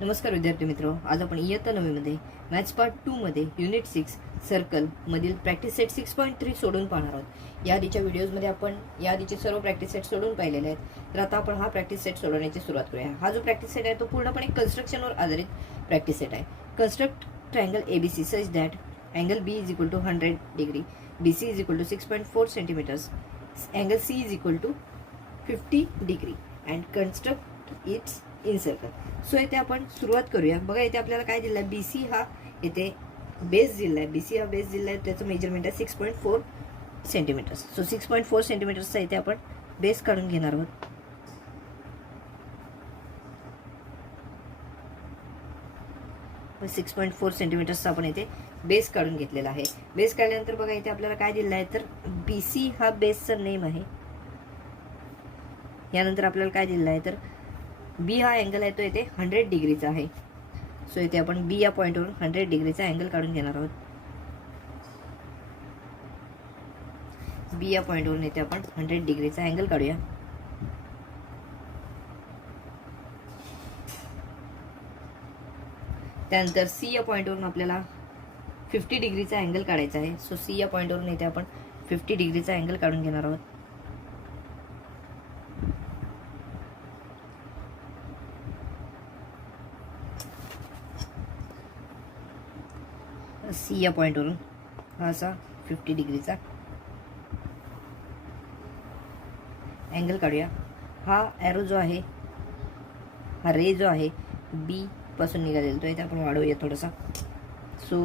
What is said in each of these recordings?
नमस्कार विद्यार्थी मित्र, आज आपण इयत्ता 9 मध्ये मॅथ्स पार्ट 2 मध्ये युनिट 6 सर्कल मधील प्रॅक्टिस सेट 6.3 सोडून पाहणार आहोत। या आधीच्या व्हिडिओजमध्ये आपण या आधीचे सर्व प्रॅक्टिस सेट सोडून पाहिलेले आहेत। तर आता आपण हा प्रॅक्टिस सेट सोडवण्याची सुरुवात करूया। हा जो प्रॅक्टिस सेट आहे तो पूर्णपणे कन्स्ट्रक्शनवर आधारित प्रॅक्टिस सेट आहे। Construct triangle ABC such that angle B is equal to 100 degree, BC is equal to 6.4 centimetres, angle C is equal to 50 degree and construct its in circle. So इथे आपण सुरुवात करूया। बघा इथे आपल्याला काय दिलं आहे, BC हा इथे बेस दिला आहे। BC हा बेस दिला आहे, त्याचं मेजरमेंट आहे 6.4 सेंटीमीटर्स। सो 6.4 सेंटीमीटर्सचा इथे आपण बेस काढून घेणार आहोत। व 6.4 सेंटीमीटर्सचा आपण इथे बेस काढून घेतलेला आहे। बेस काढल्यानंतर बघा इथे आपल्याला काय दिलं आहे, तर BC हा बेसचा नेम आहे। यानंतर आपल्याला काय दिलं आहे, तर B हा अँगल आहे तो इथे 100 डिग्रीचा आहे। सो इथे आपण B या पॉइंटवरून 100 डिग्रीचा अँगल काढून घेणार आहोत। B या पॉइंटवरून इथे आपण 100 डिग्रीचा अँगल काढूया। त्यानंतर C या पॉइंटवरून आपल्याला 50 डिग्रीचा अँगल काढायचा आहे। सो C या पॉइंटवरून इथे आपण 50 डिग्रीचा अँगल काढून घेणार आहोत। C या पॉइंटवरून हा असा 50 डिग्रीचा अँगल काढूया। हा एरो जो आहे, हा रे जो आहे B पासून निघालेला तो इथे आपण वाढवूया थोडासा। सो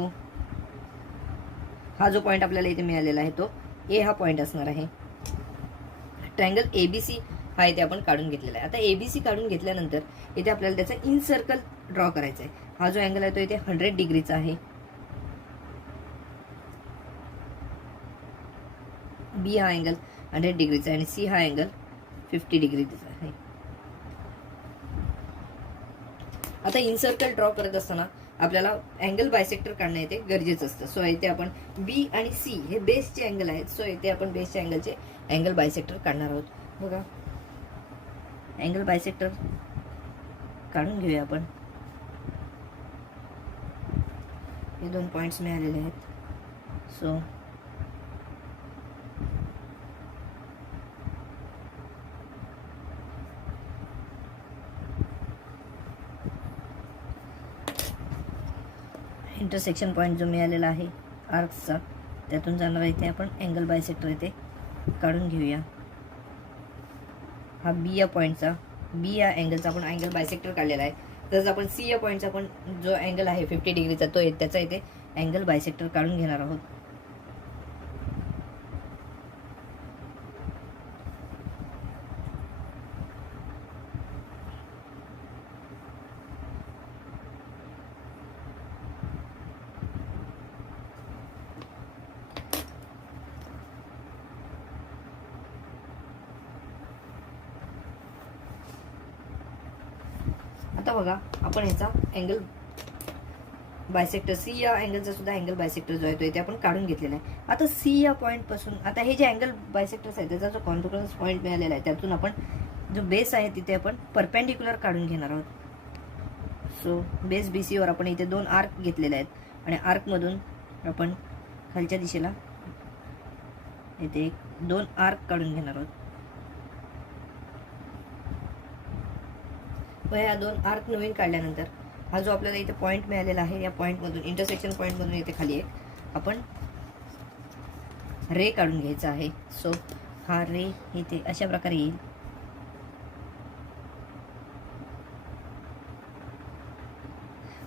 हा जो पॉइंट आपल्याला इथे मिळालेला आहे तो A हा पॉइंट असणार आहे। ट्रायंगल ABC हा इथे आपण काढून घेतलेला आहे। आता ABC काढून घेतल्यानंतर इथे आपल्याला त्याचा इन सर्कल ड्रॉ करायचा आहे। हा जो अँगल आहे तो इथे 100 डिग्रीचा आहे। B हा अँगल 100 डिग्रीचा आणि C हा अँगल 50 डिग्रीचा आहे। आता इन सर्कल ड्रॉ करत असताना आपल्याला अँगल बायसेक्टर काढणं येते गरजेचं असतं। सो इथे आपण B आणि C हे बेसचे अँगल आहेत। सो इथे आपण बेसच्या अँगलचे अँगल बायसेक्टर काढणार आहोत। बघा अँगल बायसेक्टर काढून घेऊया आपण। हे दोन पॉइंट्स मिळालेले आहेत। सो इंटरसेक्शन पॉइंट जो मिळालेला आहे आर्क्सचा, त्यातून जाणार इथे आपण अँगल बायसेक्टर इथे काढून घेऊया। हा B या पॉइंटचा, B या अँगलचा आपण अँगल बायसेक्टर काढलेला आहे। तसंच आपण C या पॉइंटचा पण जो अँगल आहे 50 डिग्रीचा तो त्याचा इथे अँगल बायसेक्टर काढून घेणार आहोत। आता बघा आपण याचा अँगल बायसेक्टर C या अँगलचा सुद्धा अँगल बायसेक्टर जो आहे तो इथे आपण काढून घेतलेला आहे। आता C या पॉइंट पासून आता हे जे अँगल बायसेक्टर्स आहे त्याचा जो कॉन्फिगरन्स पॉइंट मिळालेला आहे त्यातून आपण जो बेस आहे तिथे आपण परपेंडिक्युलर काढून घेणार आहोत। सो बेस BC वर आपण इथे दोन आर्क घेतलेले आहेत आणि आर्क मधून आपण खालच्या दिशेला इथे दोन आर्क काढून घेणार आहोत। व या दोन आर्क नवीन काढल्यानंतर हा जो आपल्याला इथे पॉइंट मिळालेला आहे या पॉइंट मधून इंटरसेक्शन पॉइंट मधून इथे खाली एक आपण रे काढून घ्यायचा आहे। सो हा रे इथे अशा प्रकारे येईल।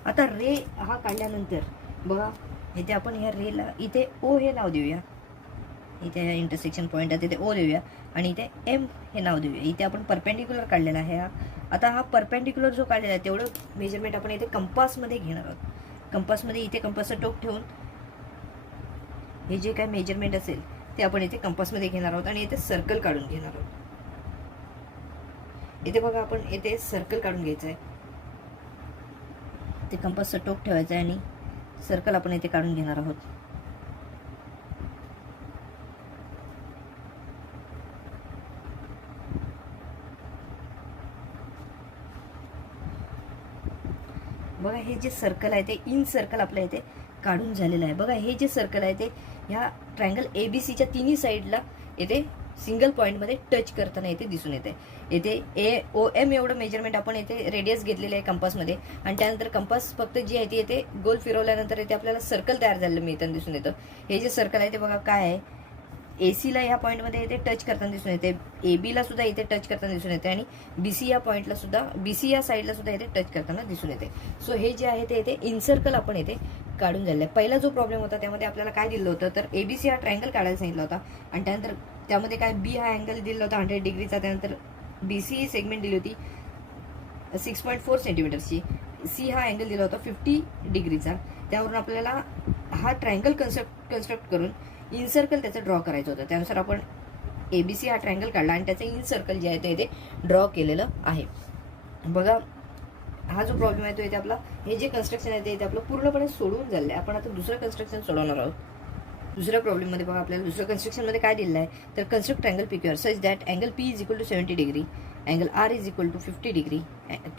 आता रे हा काढल्यानंतर बघा इथे आपण ह्या रेला इथे O हे नाव देऊया। इथे या इंटरसेक्शन पॉइंट आहे तिथे O देऊया आणि इथे M हे नाव देऊया। इथे आपण परपेंडिक्युलर काढलेला आहे। आता हा परपेंडिक्युलर जो काढलेला आहे तेवढं मेजरमेंट आपण इथे कंपासमध्ये घेणार आहोत। कंपासमध्ये इथे कंपासचं टोक ठेवून हे जे काय मेजरमेंट असेल ते आपण इथे कंपासमध्ये घेणार आहोत आणि इथे सर्कल काढून घेणार आहोत। इथे बघा आपण इथे सर्कल काढून घ्यायचं आहे। ते कंपासचं टोक ठेवायचं आहे आणि सर्कल आपण इथे काढून घेणार आहोत। बघा हे जे सर्कल आहे ते इन सर्कल आपल्या इथे काढून झालेलं आहे. बघा हे जे सर्कल आहे ते ह्या ट्रायंगल ABCच्या तिन्ही साईडला येथे सिंगल पॉईंटमध्ये टच करताना इथे दिसून येते. येथे OM एवढं मेजरमेंट आपण येथे रेडियस घेतलेलं आहे कंपासमध्ये आणि त्यानंतर कंपास फक्त जी आहे ती येथे गोल फिरवल्यानंतर येथे आपल्याला सर्कल तयार झालेलं मिळताना दिसून येतं. हे जे सर्कल आहे ते बघा काय आहे, AC ला ह्या पॉईंटमध्ये इथे टच करताना दिसून येते, AB ला सुद्धा इथे टच करताना दिसून येते आणि BC या पॉईंटला सुद्धा, BC या साईडला सुद्धा इथे टच करताना दिसून येते. सो हे जे आहे ते इथे इनसर्कल आपण इथे काढून झालेलं आहे. पहिला जो प्रॉब्लेम होता त्यामध्ये आपल्याला काय दिलं होतं तर ABC हा ट्रायंगल काढायला सांगितला होता आणि त्यानंतर त्यामध्ये काय B हा अँगल दिला होता 100 डिग्रीचा, त्यानंतर BC ही सेगमेंट दिली होती 6.4 सेंटीमीटरची, C हा अँगल दिला होता 50 डिग्रीचा. त्यावरून आपल्याला हा ट्रायंगल कन्स्ट्रक्ट करून इन सर्कल त्याचं ड्रॉ करायचं होतं. त्यानुसार आपण ABC हा ट्रायंगल काढला आणि त्याचं इन सर्कल जे आहे ते इथे ड्रॉ केलेलं आहे. बघा हा जो प्रॉब्लेम आहे तो इथे आपला, हे जे कन्स्ट्रक्शन आहे ते इथे आपलं पूर्णपणे सोडवून झालं आहे. आपण आता दुसरं कन्स्ट्रक्शन सोडवणार आहोत. दुसऱ्या प्रॉब्लेममध्ये बघा आपल्याला दुसऱ्या कन्स्ट्रक्शनमध्ये काय दिलं आहे तर construct triangle PQR such that angle P is equal to 70 degree, angle R is equal to 50 degree,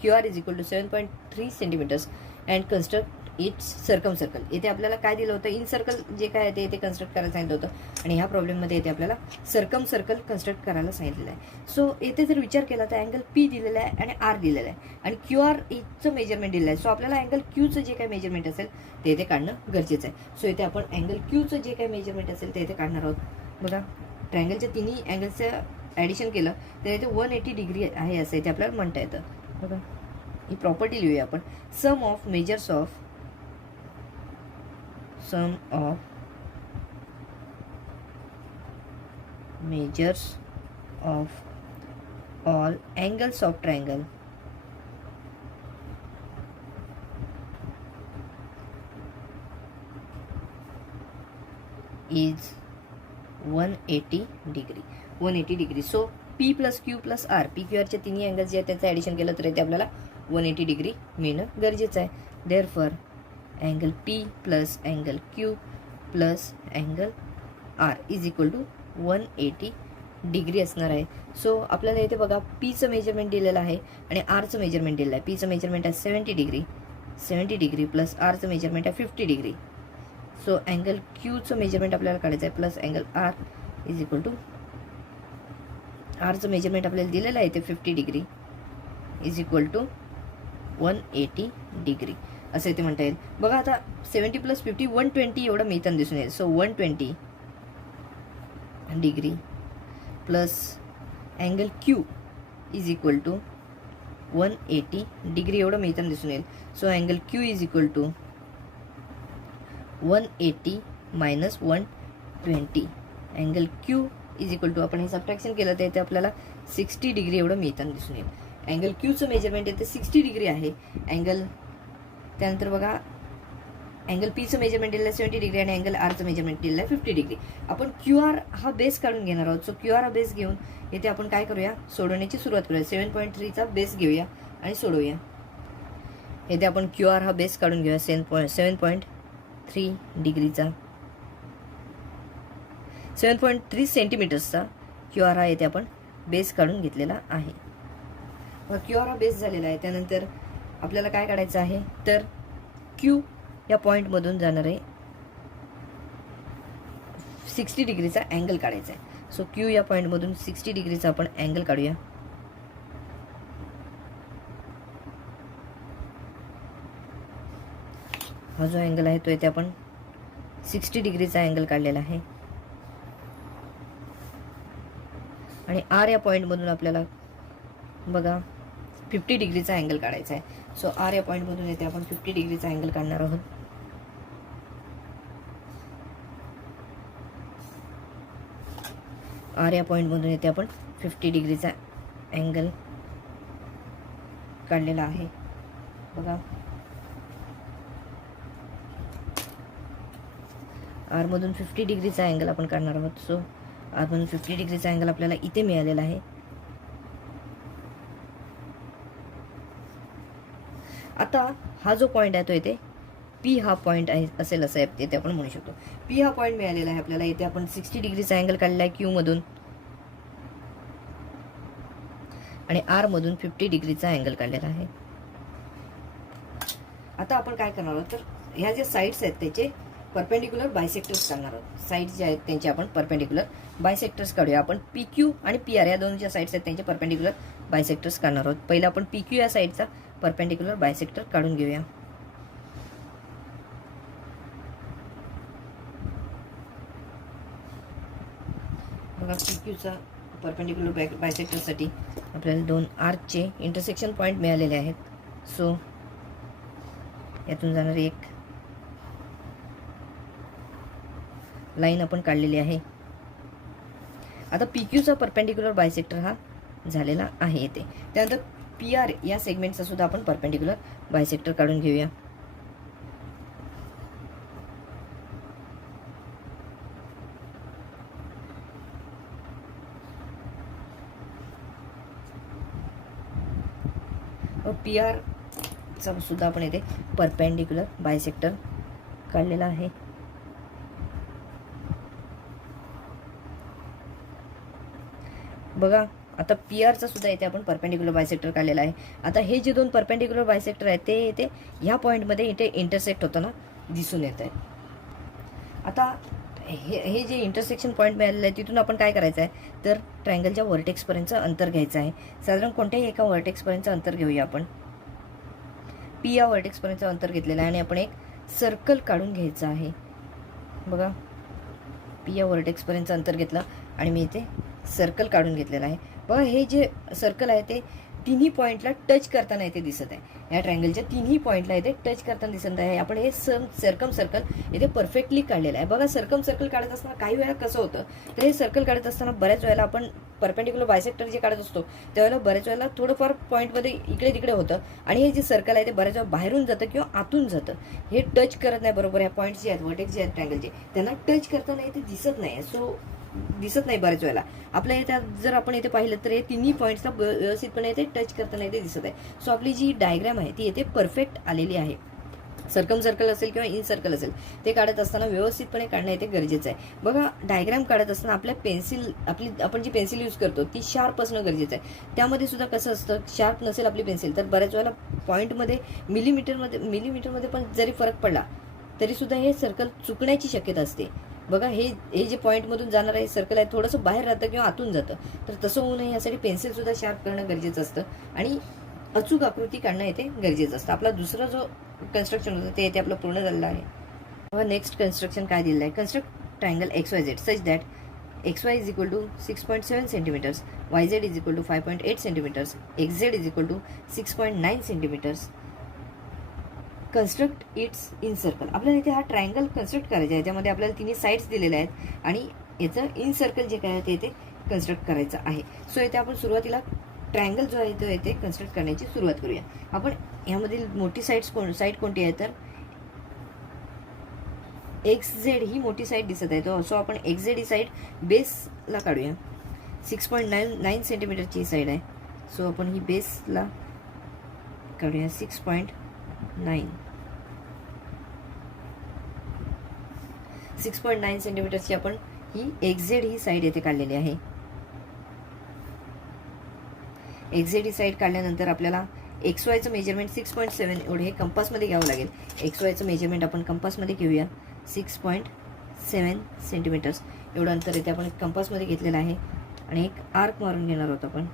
QR is equal to 7.3 centimetres and construct its circum circle. इथे आपल्याला काय दिलं होतं, इन सर्कल जे काय आहे ते इथे कन्स्ट्रक्ट करायला सांगितलं होतं आणि ह्या प्रॉब्लेममध्ये इथे आपल्याला सर्कम सर्कल कन्स्ट्रक्ट करायला सांगितलेलं आहे. सो इथे जर विचार केला तर अँगल P दिलेला आहे आणि R दिलेला आहे आणि QR चं मेजरमेंट दिलेलं आहे. सो आपल्याला अँगल Qचं जे काही मेजरमेंट असेल ते इथे काढणं गरजेचं आहे. सो इथे आपण अँगल Qचं जे काही मेजरमेंट असेल ते इथे काढणार आहोत. बघा ट्रायंगलच्या तिन्ही अँगलचं ॲडिशन केलं तर इथे 180 डिग्री आहे असं इथे आपल्याला म्हणता येतं. बघा ही प्रॉपर्टी लिहूया आपण, sum of measures of all angles of triangle is 180 degree. 180 degree. So P plus Q plus R, PQRचे तिन्ही अँगल्स जे आहेत त्याचं ॲडिशन केलं तर इथे आपल्याला 180 डिग्री मिळणं गरजेचं आहे. Therefore angle P plus angle Q plus angle R is equal to 180 degree असणार आहे. सो आपल्याला इथे बघा Pचं मेजरमेंट दिलेलं आहे आणि Rचं मेजरमेंट दिलेलं आहे. Pचं मेजरमेंट आहे 70 डिग्री प्लस Rचं मेजरमेंट आहे 50 डिग्री. सो अँगल Qचं मेजरमेंट आपल्याला काढायचं आहे plus angle R is equal to, Rचं मेजरमेंट आपल्याला दिलेलं आहे ते 50 degree is equal to 180 degree असं इथे म्हणता येईल. बघा आता 70 प्लस 50 120 एवढं मिळताना दिसून येईल. So 120 degree plus angle Q is equal to 180 degree एवढं मिळताना दिसून येईल. So angle Q is equal to 180 minus 120. Angle Q is equal to, आपण हे सबट्रॅक्शन केलं तर इथे आपल्याला 60 डिग्री एवढं मिळताना दिसून येईल. अँगल Qचं मेजरमेंट इथे 60 डिग्री आहे. अँगल त्यानंतर बघा अँगल Pचं मेजरमेंट दिलं आहे 70 डिग्री आणि अँगल Rचं मेजरमेंट दिलं आहे 50 डिग्री. आपण QR हा बेस काढून घेणार आहोत. सो QR हा बेस घेऊन इथे आपण काय करूया, सोडवण्याची सुरुवात करूया. 7.3चा बेस घेऊया आणि सोडवूया. इथे आपण QR हा बेस काढून घेऊया 7.3 डिग्रीचा, 7.3 सेंटीमीटर्सचा QR हा इथे आपण बेस काढून घेतलेला आहे. मग QR हा बेस झालेला आहे. त्यानंतर आपल्याला काय काढायचं आहे तर Q या पॉईंटमधून जाणार आहे 60 डिग्रीचा अँगल काढायचा आहे. सो Q या पॉईंटमधून 60 डिग्रीचा आपण अँगल काढूया. हा जो अँगल आहे तो इथे आपण 60 डिग्रीचा अँगल काढलेला आहे आणि R या पॉईंटमधून आपल्याला बघा 50 डिग्रीचा अँगल काढायचा आहे. सो R या पॉईंटमधून येथे आपण 50 डिग्रीचा अँगल काढणार आहोत. R या पॉईंटमधून येथे आपण 50 डिग्रीचा अँगल काढलेला आहे. बघा R मधून 50 डिग्रीचा अँगल आपण काढणार आहोत. सो R मधून 50 डिग्रीचा अँगल आपल्याला इथे मिळालेला आहे. आता हा जो पॉईंट आहे तो इथे P हा पॉईंट आहे असेल असं इथे आपण म्हणू शकतो. P हा पॉईंट मिळालेला आहे आपल्याला. इथे आपण 60 डिग्रीचा अँगल काढला आहे Q मधून आणि R मधून 50 डिग्रीचा अँगल काढलेला आहे. आता आपण काय करणार आहोत, तर ह्या ज्या साईड्स आहेत त्याचे परपेंडिक्युलर बायसेक्टर्स काढणार आहोत. साईड्स जे आहेत त्यांचे आपण परपेंडिक्युलर बायसेक्टर्स काढूया. आपण PQ आणि PR या दोन ज्या साईड्स आहेत त्यांचे परपेंडिक्युलर बायसेक्टर्स काढणार आहोत. पहिला आपण PQ या साईडचा परपेंडिक्युलर बायसेक्टर काढून घेऊया. बघा, PQचा परपेंडिक्युलर बायसेक्टरसाठी आपल्याला दोन आर्कचे इंटरसेक्शन पॉईंट मिळालेले आहेत. सो यातून जाणारी एक लाईन आपण काढलेली आहे. आता PQचा परपेंडिक्युलर बायसेक्टर हा झालेला आहे येथे. त्यानंतर PR या सेगमेंटचा सुद्धा आपण परपेंडिक्युलर बायसेक्टर काढून घेऊया. PR चा सुद्धा आपण येथे परपेंडिक्युलर बायसेक्टर काढलेला आहे. बघा, आता PR चा सुद्धा येथे आपण परपेंडिक्युलर बायसेक्टर काढलेला आहे. आता हे जे दोन परपेंडिक्युलर बायसेक्टर आहेत ते येथे ह्या पॉईंटमध्ये इथे इंटरसेक्ट होताना दिसून येत आहे. आता हे जे इंटरसेक्शन पॉईंट मिळालेलं आहे तिथून आपण काय करायचं आहे, तर ट्रायंगलच्या व्हर्टेक्सपर्यंतचं अंतर घ्यायचं आहे. साधारण कोणत्याही एका व्हर्टेक्सपर्यंतचं अंतर घेऊया आपण. P या व्हर्टेक्सपर्यंतचं अंतर घेतलेलं आहे आणि आपण एक सर्कल काढून घ्यायचं आहे. बघा, P या व्हर्टेक्सपर्यंतचं अंतर घेतलं आणि मी इथे सर्कल काढून घेतलेला आहे. बघा, हे जे सर्कल आहे ते तिन्ही पॉईंटला टच करताना इथे दिसत आहे. या ट्रायंगलच्या तिन्ही पॉईंटला इथे टच करताना दिसत आहे. आपण हे सर्कम सर्कल इथे परफेक्टली काढलेलं आहे. बघा, सर्कम सर्कल काढत असताना काही वेळा कसं होतं, तर हे सर्कल काढत असताना बऱ्याच वेळेला आपण परपेंडिक्युलर बायसेक्टर जे काढत असतो त्यावेळेला बऱ्याच वेळेला थोडंफार पॉईंटमध्ये इकडे तिकडे होतं आणि हे जे सर्कल आहे ते बऱ्याच वेळा बाहेरून जातं किंवा आतून जातं. हे टच करत नाही बरोबर. ह्या पॉईंट्स जे आहेत, व्हर्टेक्स जे आहेत ट्रायंगलचे, त्यांना टच करताना इथे दिसत नाही. सो दिसत नाही बऱ्याच वेळेला. आपल्या इथे जर आपण इथे पाहिलं तर हे तिन्ही पॉईंट्सला व्यवस्थितपणे इथे टच करताना इथे दिसत आहे. सो आपली जी डायग्राम आहे ती इथे परफेक्ट आलेली आहे. सर्कम सर्कल असेल किंवा इन सर्कल असेल ते काढत असताना व्यवस्थितपणे काढणं इथे गरजेचं आहे. बघा, डायग्राम काढत असताना आपल्या पेन्सिल आपण जी पेन्सिल यूज करतो ती शार्प असणं गरजेचं आहे. त्यामध्ये सुद्धा कसं असतं, शार्प नसेल आपली पेन्सिल तर बऱ्याच वेळेला पॉईंटमध्ये मिलीमीटरमध्ये पण जरी फरक पडला तरी सुद्धा हे सर्कल चुकण्याची शक्यता असते. बघा, हे जे पॉईंटमधून जाणार आहे सर्कल आहे थोडंसं बाहेर राहतं किंवा आतून जातं, तर तसं होऊ नये यासाठी पेन्सिल सुद्धा शार्प करणं गरजेचं असतं आणि अचूक आकृती काढणं येथे गरजेचं असतं. आपला दुसरा जो कन्स्ट्रक्शन होतं ते येथे आपलं पूर्ण झालेलं आहे. बघा, नेक्स्ट कन्स्ट्रक्शन काय दिलेलं आहे, construct triangle XYZ such that XY is equal to 6.7 centimetres, YZ is equal to 5.8 centimetres, XZ is equal to 6.9 centimetres. Construct its in circle. आपल्याला इथे हा ट्रायंगल कन्स्ट्रक्ट करायचा आहे ज्यामध्ये आपल्याला तिन्ही साईड्स दिलेल्या आहेत आणि याचं इन सर्कल जे काय आहे ते इथे कन्स्ट्रक्ट करायचं आहे. सो इथे आपण सुरुवातीला ट्रायंगल जो आहे तो येथे कन्स्ट्रक्ट करण्याची सुरुवात करूया. आपण यामधील मोठी साईड कोणती आहे तर XZ ही मोठी साईड दिसत आहे. सो आपण XZ ही साईड बेसला काढूया. 6.9 सेंटीमीटरची साईड आहे. सो आपण ही बेसला काढूया 6.9 सेंटीमीटरची आपण ही XZ ही साईड येथे काढलेली आहे. XZ ही साईड काढल्यानंतर आपल्याला XYचं मेजरमेंट 6.7 एवढे हे कंपासमध्ये घ्यावं लागेल. XYचं मेजरमेंट आपण कंपासमध्ये घेऊया 6.7 सेंटीमीटर्स एवढं अंतर येथे आपण कंपासमध्ये घेतलेलं आहे आणि एक आर्क मारून घेणार आहोत आपण.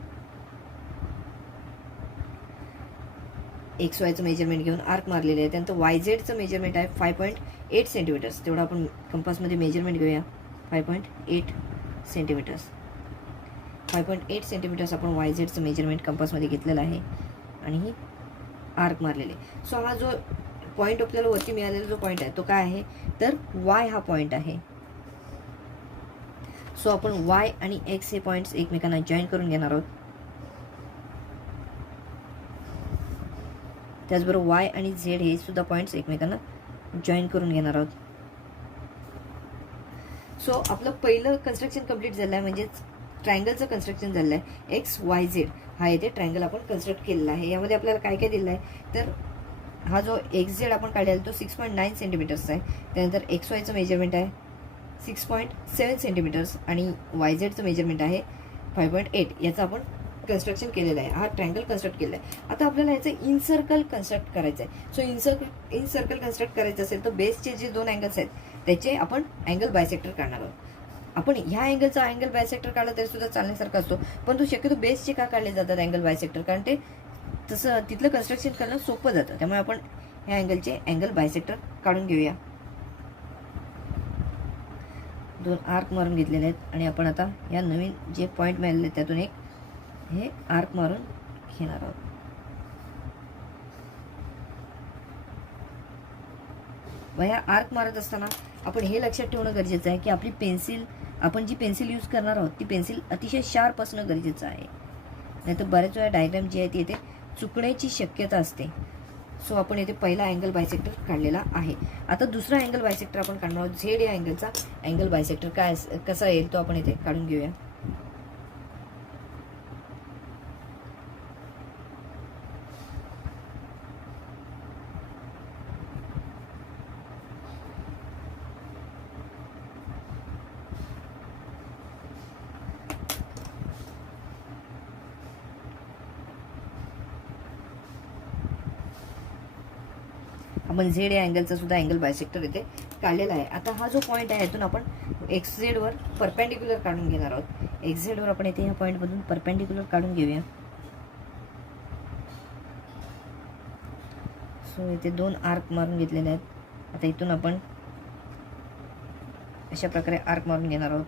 XYचं मेजरमेंट घेऊन आर्क मारलेले आहे. त्यानंतर YZचं मेजरमेंट आहे 5.8 सेंटीमीटर्स. तेवढं आपण कंपासमध्ये मेजरमेंट घेऊया 5.8 सेंटीमीटर्स. 5.8 सेंटीमीटर्स आपण YZचं मेजरमेंट कंपासमध्ये घेतलेलं आहे आणि ही आर्क मारलेले. सो हा जो पॉईंट आपल्याला वरती मिळालेला जो पॉईंट आहे तो काय आहे तर Y हा पॉईंट आहे. सो आपण Y आणि X हे पॉईंट्स एकमेकांना जॉईन करून घेणार आहोत. त्याचबरोबर Y आणि Z हे सुद्धा पॉईंट्स एकमेकांना जॉईन करून घेणार आहोत. सो आपलं पहिलं कन्स्ट्रक्शन कंप्लीट झालं आहे, म्हणजेच ट्रायंगलचं कन्स्ट्रक्शन झालं आहे. XYZ हा येथे ट्रायंगल आपण कन्स्ट्रक्ट केलेला आहे. यामध्ये आपल्याला काय काय दिलं आहे तर हा जो XZ आपण काढलेला तो 6.9 सेंटीमीटर्सचा आहे. त्यानंतर XYचं मेजरमेंट आहे 6.7 सेंटीमीटर्स आणि YZचं मेजरमेंट आहे 5.8. याचा आपण कन्स्ट्रक्शन केलेलं आहे, हा ट्रायंगल कन्स्ट्रक्ट केलेला आहे. आता आपल्याला याचं इन सर्कल कन्स्ट्रक्ट करायचं आहे. सो इन सर्कल कन्स्ट्रक्ट करायचं असेल तर बेसचे जे 2 अँगल्स आहेत त्याचे आपण अँगल बायसेक्टर काढणार आहोत. आपण ह्या अँगलचा अँगल बायसेक्टर काढला तरी सुद्धा चालण्यासारखा असतो, पण तो शक्यतो बेसचे का काढले जातात अँगल बायसेक्टर, कारण ते तसं तिथलं कन्स्ट्रक्शन करणं सोपं जातं. त्यामुळे आपण ह्या अँगलचे अँगल बायसेक्टर काढून घेऊया. 2 आर्क मारून घेतलेले आहेत आणि आपण आता या नवीन जे पॉईंट मिळालेले त्यातून एक हे आर्क मारून घेणार आहोत. ह्या आर्क मारत असताना आपण हे लक्षात ठेवणं गरजेचं आहे की आपली पेन्सिल, आपण जी पेन्सिल यूज करणार आहोत ती पेन्सिल अतिशय शार्प असणं गरजेचं आहे, नाहीतर बऱ्याच वेळा डायग्राम जी आहे ती येथे चुकण्याची शक्यता असते. सो आपण येथे पहिला अँगल बायसेक्टर काढलेला आहे. आता दुसरा अँगल बायसेक्टर आपण काढणार आहोत. झेड या अँगलचा अँगल बायसेक्टर कसा येईल तो आपण इथे काढून घेऊया. आपण झेड या अँगलचा सुद्धा अँगल बायसेक्टर इथे काढलेला आहे. आता हा जो पॉईंट आहे यातून आपण XZ वर परपेंडिक्युलर काढून घेणार आहोत. XZ वर आपण इथे ह्या पॉईंट मधून परपेंडिक्युलर काढून घेऊया. सो इथे 2 आर्क मारून घेतलेले आहेत. आता इथून आपण अशा प्रकारे आर्क मारून घेणार आहोत.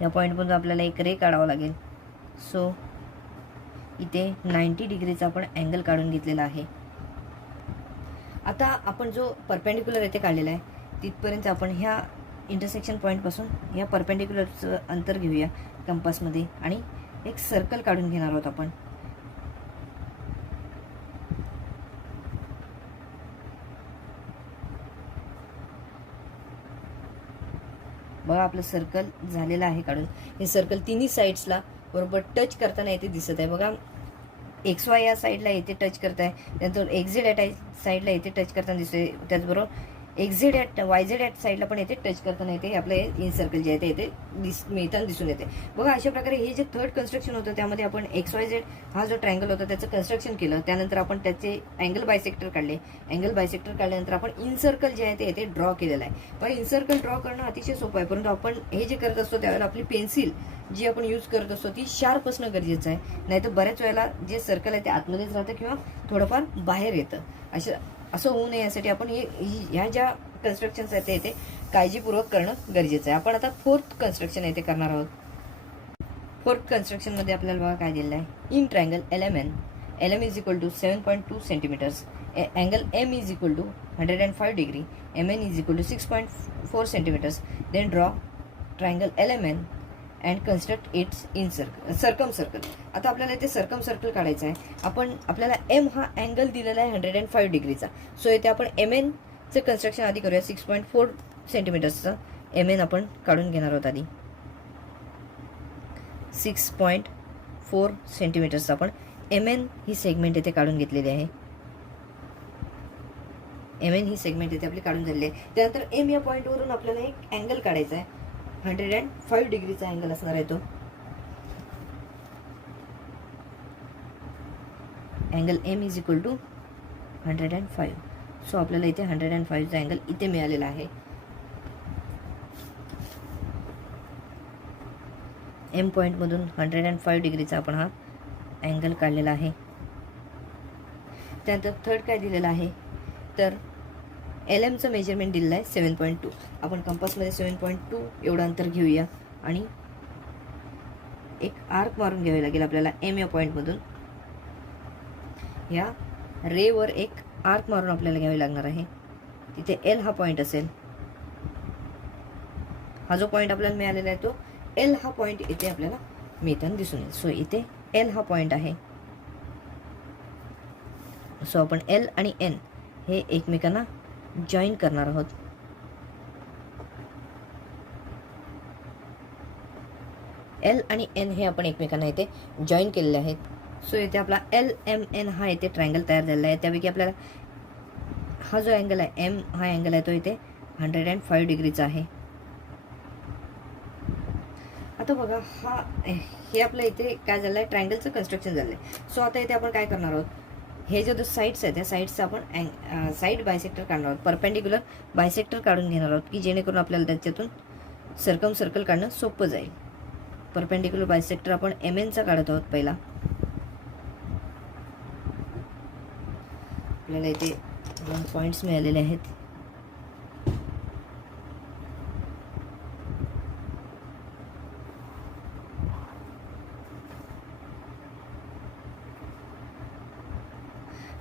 या पॉईंटमधून आपल्याला एक रे काढावं लागेल. सो इथे 90 डिग्रीचा आपण अँगल काढून घेतलेला आहे. आता आपण जो परपेंडिक्युलर इथे काढलेला आहे तिथपर्यंत आपण ह्या इंटरसेक्शन पॉईंटपासून या परपेंडिक्युलरचं अंतर घेऊया कंपासमध्ये आणि एक सर्कल काढून घेणार आहोत आपण. बघा आपलं सर्कल झालेलं आहे काढून. हे सर्कल तिन्ही साईड्सला बरोबर टच करताना इथे दिसत आहे. बघा XY या साईडला इथे टच करत आहे, त्यानंतर XZ या साईडला इथे टच करताना दिसतोय, त्याचबरोबर XZ या YZ या साईडला पण इथे टच करताना येते आपलं इन सर्कल जे आहे ते इथे मिळताना दिसून येते. बघा अशा प्रकारे हे जे थर्ड कन्स्ट्रक्शन होतं त्यामध्ये आपण XYZ हा जो ट्रायंगल होता त्याचं कन्स्ट्रक्शन केलं. त्यानंतर आपण त्याचे अँगल बायसेक्टर काढले. अँगल बायसेक्टर काढल्यानंतर आपण इन सर्कल जे आहे ते इथे ड्रॉ केलेलं आहे. बघा इन सर्कल ड्रॉ करणं अतिशय सोपं आहे, परंतु आपण हे जे करत असतो त्यावेळेला आपली पेन्सिल जी आपण यूज करत असतो ती शार्प असणं गरजेचं आहे, नाहीतर बऱ्याच वेळेला जे सर्कल आहे ते आतमध्येच राहतं किंवा थोडंफार बाहेर येतं. असं होऊ नये यासाठी आपण ह्या ज्या कन्स्ट्रक्शन्स आहेत ते इथे काळजीपूर्वक करणं गरजेचं आहे. आपण आता फोर्थ कन्स्ट्रक्शन इथे करणार आहोत. फोर्थ कन्स्ट्रक्शन मध्ये आपल्याला बघा काय दिलेलं आहे. In triangle LMN, LM is equal to 7.2 centimetres, angle M is equal to 105 degree, MN is equal to 6.4 centimetres. Then draw triangle LMN and construct its in circum circle. आता आपल्याला इथे circum circle काढायचं आहे. आपल्याला M हा angle दिलेला आहे 105 डिग्रीचा. सो इथे आपण MN चं कन्स्ट्रक्शन आधी करूया. 6.4 सेंटीमीटर्सचं MN आपण काढून घेणार आहोत. आधी 6.4 सेंटीमीटर्सचं आपण MN ही सेगमेंट इथे काढून घेतलेली आहे. MN ही सेगमेंट इथे आपली काढून झालेली आहे. त्यानंतर M या पॉईंटवरून आपल्याला एक अँगल काढायचा आहे. 105 डिग्रीचा अँगल असणार आहे तो. Angle M is equal to 105. So आपल्याला इथे 105चा अँगल इथे मिळालेला आहे. M पॉईंटमधून 105 डिग्रीचा आपण हा अँगल काढलेला आहे. त्यानंतर थर्ड काय दिलेलं आहे तर LMचं मेजरमेंट दिलेलं आहे 7.2. आपण कंपासमध्ये 7.2 एवढं अंतर घेऊया आणि एक आर्क मारून घ्यावे लागेल आपल्याला M या पॉईंटमधून. या रेवर एक आर्क मारून आपल्याला घ्यावे लागणार आहे. तिथे L हा पॉईंट असेल. हा जो पॉईंट आपल्याला मिळालेला आहे तो L हा पॉईंट इथे आपल्याला मिळताना दिसून येईल. सो इथे L हा पॉईंट आहे. सो आपण L आणि N हे एकमेकांना जॉईन करणार आहोत. L आणि N हे आपण एकमेकांना इथे जॉईन केलेले आहेत. सो इथे आपला LMN हा इथे ट्रायंगल तयार झालेला आहे. त्यापैकी आपल्याला हा जो अँगल आहे एम हा अँगल आहे तो इथे 105 डिग्रीचा आहे. आता बघा हे आपलं इथे काय झालं आहे, ट्रायंगलचं कन्स्ट्रक्शन झालं आहे. सो आता इथे आपण काय करणार आहोत, हे जे साईड्स आहेत त्या साईड्सचं आपण साईड बायसेक्टर काढणार आहोत, परपेंडिक्युलर बायसेक्टर काढून घेणार आहोत की जेणेकरून आपल्याला त्याच्यातून सर्कल काढणं सोपं जाईल. परपेंडिक्युलर बायसेक्टर आपण MN चा काढत आहोत. पहिला आपल्याला इथे 2 पॉईंट्स मिळालेले आहेत.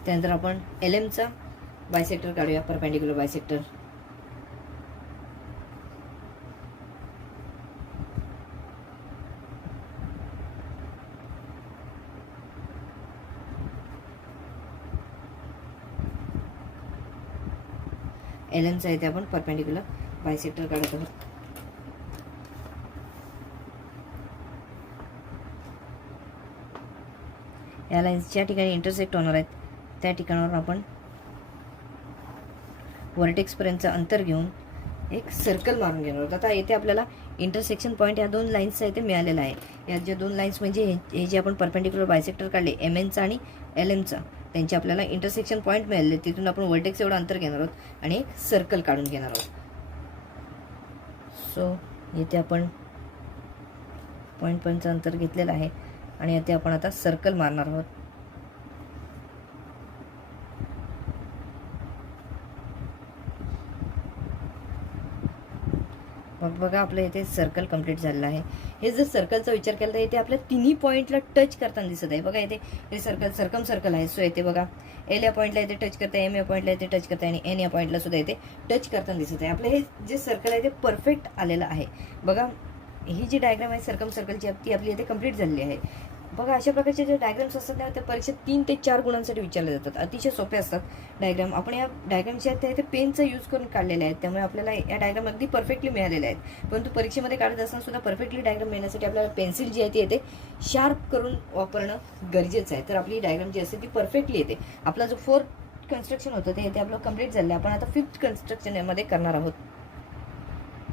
त्यानंतर आपण LM चा बायसेक्टर काढूया, परपेंडिक्युलर बायसेक्टर. LM चा इथे आपण परपेंडिक्युलर बायसेक्टर काढत आहोत. या लाईन्स ज्या ठिकाणी इंटरसेक्ट होणार आहेत त्या ठिकाणावर आपण व्हर्टेक्स पर्यंतचं अंतर घेऊन एक सर्कल मारून घेणार आहोत. आता येथे आपल्याला इंटरसेक्शन पॉईंट या 2 लाईन्सचा इथे मिळालेला आहे. या ज्या 2 लाईन्स म्हणजे हे जे आपण परपेंडिक्युलर बायसेक्टर काढले MN चा आणि LM चा, त्यांचे आपल्याला इंटरसेक्शन पॉईंट मिळाले. तिथून आपण व्हर्टेक्स एवढं अंतर घेणार आहोत आणि एक सर्कल काढून घेणार आहोत. सो येथे आपण पॉईंटचं अंतर घेतलेलं आहे आणि येथे आपण आता सर्कल मारणार आहोत. मग बघा आपलं इथे सर्कल कंप्लीट झालेलं आहे. हे जर सर्कलचा विचार केला तर इथे आपल्या तिन्ही पॉईंटला टच करताना दिसत आहे. बघा इथे हे सर्कल आहे. सो इथे बघा L या पॉईंटला इथे टच करताय, M या पॉईंटला इथे टच करताय आणि N या पॉईंटला सुद्धा इथे टच करताना दिसत आहे. आपलं हे जे सर्कल आहे ते परफेक्ट आलेलं आहे. बघा ही जी डायग्राम आहे सर्कलची ती आपली इथे कंप्लीट झालेली आहे. बघा अशा प्रकारचे जे डायग्राम्स असतात ना ते परीक्षेत 3 ते 4 गुणांसाठी विचारले जातात. अतिशय सोपे असतात डायग्राम. आपण या डायग्रामचे आहेत ते पेनचा यूज करून काढलेले आहेत, त्यामुळे आपल्याला या डायग्राम अगदी परफेक्टली मिळालेले आहेत. परंतु परीक्षेमध्ये काढत असताना सुद्धा परफेक्टली डायग्राम मिळण्यासाठी आपल्याला पेन्सिल जी आहे ती येते शार्प करून वापरणं गरजेचं आहे. तर आपली डायग्राम जी असते ती परफेक्टली येते. आपला जो 4th कन्स्ट्रक्शन होतं ते येते आपलं कंप्लीट झालं. आपण आता 5th कन्स्ट्रक्शन यामध्ये करणार आहोत.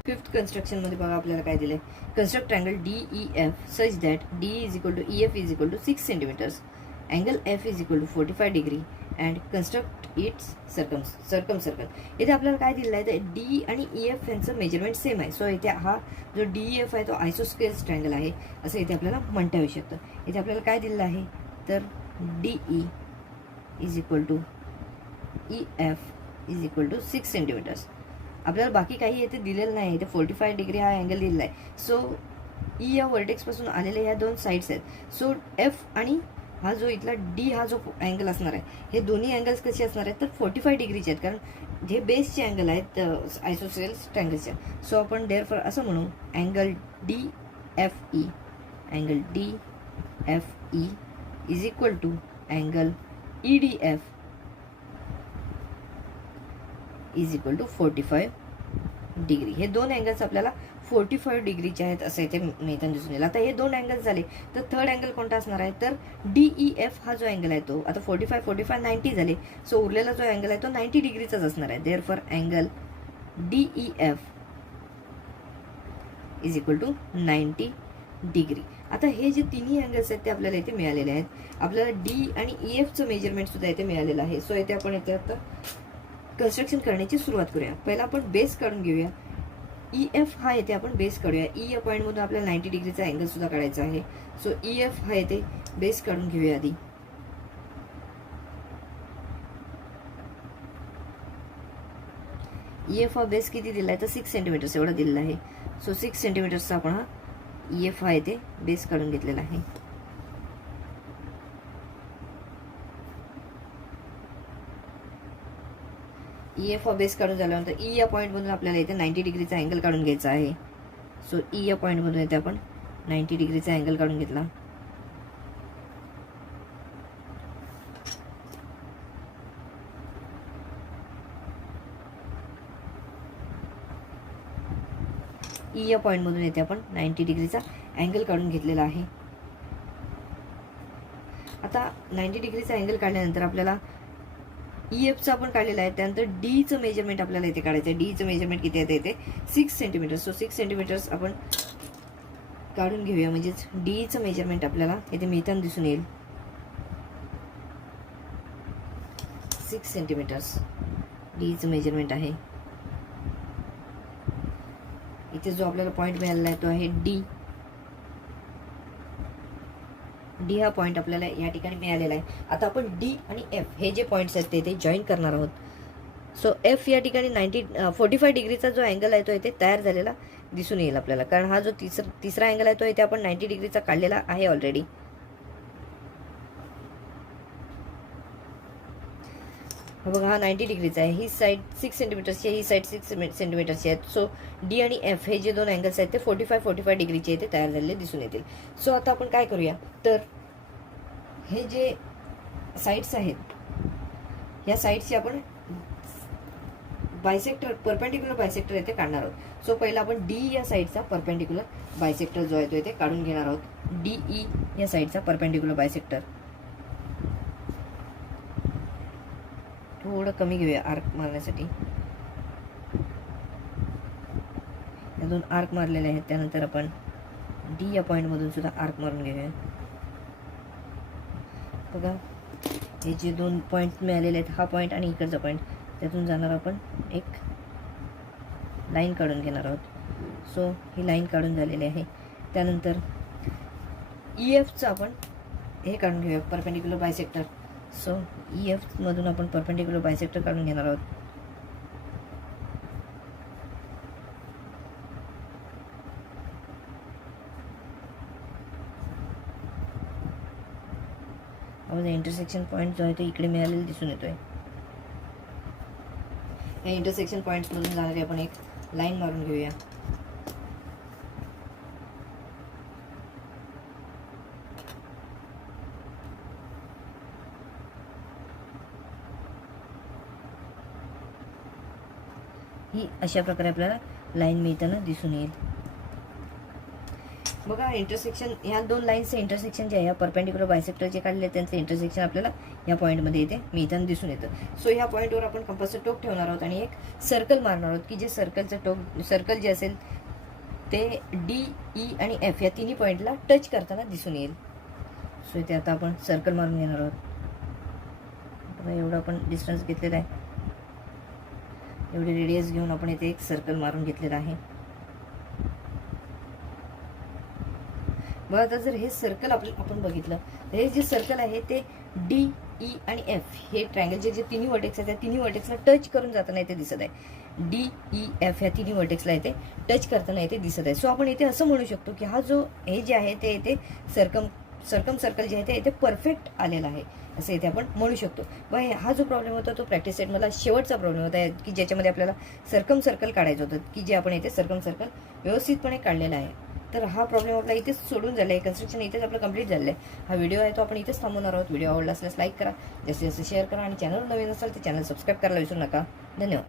5th कन्स्ट्रक्शन मध्ये बघा आपल्याला काय दिले, construct triangle DEF such that DE is equal to EF is equal to 6 centimetres, angle F is equal to 45 degree and construct its circum circle. इथे आपल्याला काय दिलेलं आहे तर DE आणि EF यांचं मेजरमेंट सेम आहे. सो इथे हा जो DEF आहे तो आयसोस्केल्स ट्रायंगल आहे असं इथे आपल्याला म्हणता येऊ शकतं. इथे आपल्याला काय दिलेलं आहे तर DE is equal to EF is equal to 6 centimetres. आपल्याला बाकी काही येथे दिलेलं नाही. इथे 45 डिग्री हा अँगल दिलेला आहे. सो E या व्हर्टेक्सपासून आलेले ह्या 2 साईड्स आहेत. सो F आणि हा जो इथला D हा जो अँगल असणार आहे हे दोन्ही अँगल्स कसे असणार आहेत तर 45 डिग्रीचे आहेत, कारण जे बेसचे अँगल आहेत आयसोसेल्स ट्रायंगलचे. सो आपण देअरफॉर असं म्हणू angle DFE is equal to angle EDF is equal to 45 degree. हे 2 अँगल्स आपल्याला 45 डिग्रीचे आहेत असं इथे मिळताना दिसून येईल. आता हे 2 अँगल्स झाले तर थर्ड अँगल कोणता असणार आहे तर DEF हा जो अँगल आहे तो आता 45 90 झाले. सो उरलेला जो अँगल आहे तो 90 डिग्रीचाच असणार आहे. Therefore angle DEF is equal to 90 degree. आता हे जे तिन्ही अँगल्स आहेत ते आपल्याला इथे मिळालेले आहेत. आपल्याला D आणि EFचं मेजरमेंट सुद्धा इथे मिळालेलं आहे. सो इथे आपण इथे आता कन्स्ट्रक्शन करण्याची सुरुवात करूया. पहिला आपण बेस काढून घेऊया. EF हा येथे आपण बेस काढूया. E या पॉईंट मधून आपल्याला 90 डिग्रीचा अँगल सुद्धा काढायचा आहे. सो EF हा येथे बेस काढून घेऊया आधी. EF हा बेस किती दिला आहे तर 6 सेंटीमीटर्स एवढा दिलेला आहे. सो 6 सेंटीमीटर्सचा आपण हा EF हा येथे बेस काढून घेतलेला आहे. EF हा बेस काढून झाल्यानंतर E या पॉईंट मधून आपल्याला इथे 90 डिग्रीचा अँगल काढून घ्यायचा आहे. सो E या पॉईंट मधून इथे आपण 90 डिग्रीचा अँगल काढून घेतला. E या पॉईंट मधून इथे आपण 90 डिग्रीचा अँगल काढून घेतलेला आहे. आता 90 डिग्रीचा अँगल काढल्यानंतर आपल्याला EFचा आपण काढलेला आहे. त्यानंतर डीचं मेजरमेंट आपल्याला इथे काढायचं आहे. डीचं मेजरमेंट किती आहे इथे 6 सेंटीमीटर. सो 6 सेंटीमीटर्स आपण काढून घेऊया. म्हणजेच डीचं मेजरमेंट आपल्याला इथे मिळताना दिसून येईल 6 सेंटीमीटर्स डीचं मेजरमेंट आहे. इथे जो आपल्याला पॉईंट मिळालेला आहे तो आहे डी. डी हा पॉईंट आपल्याला या ठिकाणी मिळालेला आहे. आता आपण डी आणि एफ हे जे पॉईंट्स आहेत ते जॉईन करणार आहोत. सो एफ या ठिकाणी 45 डिग्रीचा जो अँगल आहे तो इथे तयार झालेला दिसून येईल आपल्याला, कारण हा जो तिसरा अँगल आहे तो इथे आपण 90 डिग्रीचा काढलेला आहे ऑलरेडी. बघा हा 90 डिग्रीचा आहे. ही साईड 6 सेंटीमीटरची आहे, ही साईड 6 सेंटीमीटरची आहे. सो डी आणि एफ हे जे दोन अँगल्स आहेत ते 45 डिग्रीचे इथे तयार झालेले दिसून येतील. सो आता आपण काय करूया, तर हे जे साईड्स आहेत या साईड्सची आपण बायसेक्टर परपेंडिक्युलर बायसेक्टर इथे काढणार आहोत. सो पहिला आपण डी या साईडचा परपेंडिक्युलर बायसेक्टर जो आहे तो इथे काढून घेणार आहोत. डीई या साईडचा परपेंडिक्युलर बायसेक्टर थोडं कमी घेऊया आर्क मारण्यासाठी. या दोन आर्क मारलेले आहेत. त्यानंतर आपण डी या पॉईंट मधून सुद्धा आर्क मारून घेऊया. बघा हे जे दोन पॉईंट मिळालेले आहेत, हा पॉईंट आणि इकडचा पॉईंट, त्यातून जाणार आपण एक लाईन काढून घेणार आहोत. सो ही लाईन काढून झालेली आहे. त्यानंतर EFचं आपण हे काढून घेऊया परपेंडिक्युलर बायसेक्टर. सो EF मधून आपण परपेंडिक्युलर बायसेक्टर काढून घेणार आहोत. आपला इंटरसेक्शन पॉईंट जो आहे तो इकडे मिळालेला दिसून येतोय. या इंटरसेक्शन पॉईंट्स मधून जाणारी आपण एक लाईन मारून घेऊया. ही अशा प्रकारे आपल्याला लाईन मिळताना दिसून येईल. बघा इंटरसेक्शन, ह्या दोन लाईन्सचं इंटरसेक्शन जे आहे, या परपेंडिक्युलर बायसेक्टर जे काढले त्यांचं इंटरसेक्शन आपल्याला या पॉईंटमध्ये इथे मिळताना दिसून येतं. सो ह्या पॉईंटवर आपण कंपासचं टोक ठेवणार आहोत आणि एक सर्कल मारणार आहोत की जे सर्कलचं टोक, सर्कल जे असेल ते डी, ई आणि एफ या तिन्ही पॉईंटला टच करताना दिसून येईल. सो इथे आता आपण सर्कल मारून घेणार आहोत. बघा एवढं आपण डिस्टन्स घेतलेलं आहे, एवढे रेडियस घेऊन आपण इथे एक सर्कल मारून घेतलेलं आहे. बघा आता जर हे सर्कल आपण बघितलं तर हे जे सर्कल आहे ते डी, ई आणि एफ हे ट्रायंगलचे जे तिन्ही वर्टेक्स आहेत त्या तिन्ही वर्टेक्सला टच करून जाताना इथे दिसत आहे. डी, ई, एफ ह्या तिन्ही वर्टेक्सला इथे टच करताना इथे दिसत आहे. सो आपण इथे असं म्हणू शकतो की हा जो हे जे आहे ते इथे सर्कम सर्कल जे आहे ते इथे परफेक्ट आलेला आहे असं इथे आपण म्हणू शकतो. बघा हा जो प्रॉब्लेम होता तो प्रॅक्टिस सेटमधला शेवटचा प्रॉब्लेम होता की ज्याच्यामध्ये आपल्याला सर्कल काढायचं होतं की जे आपण इथे सर्कल व्यवस्थितपणे काढलेला आहे. तर हा प्रॉब्लेम आपला इथेच सोडून झाला आहे. कन्स्ट्रक्शन इथेच आपलं कंप्लीट झालं आहे. हा व्हिडिओ आहे तो आपण इथेच थांबवणार आहोत. व्हिडिओ आवडला असल्यास लाईक करा, जास्तीत जास्त शेअर करा आणि चॅनल नवीन असेल तर चॅनल सबस्क्राईब करायला विसरू नका. धन्यवाद.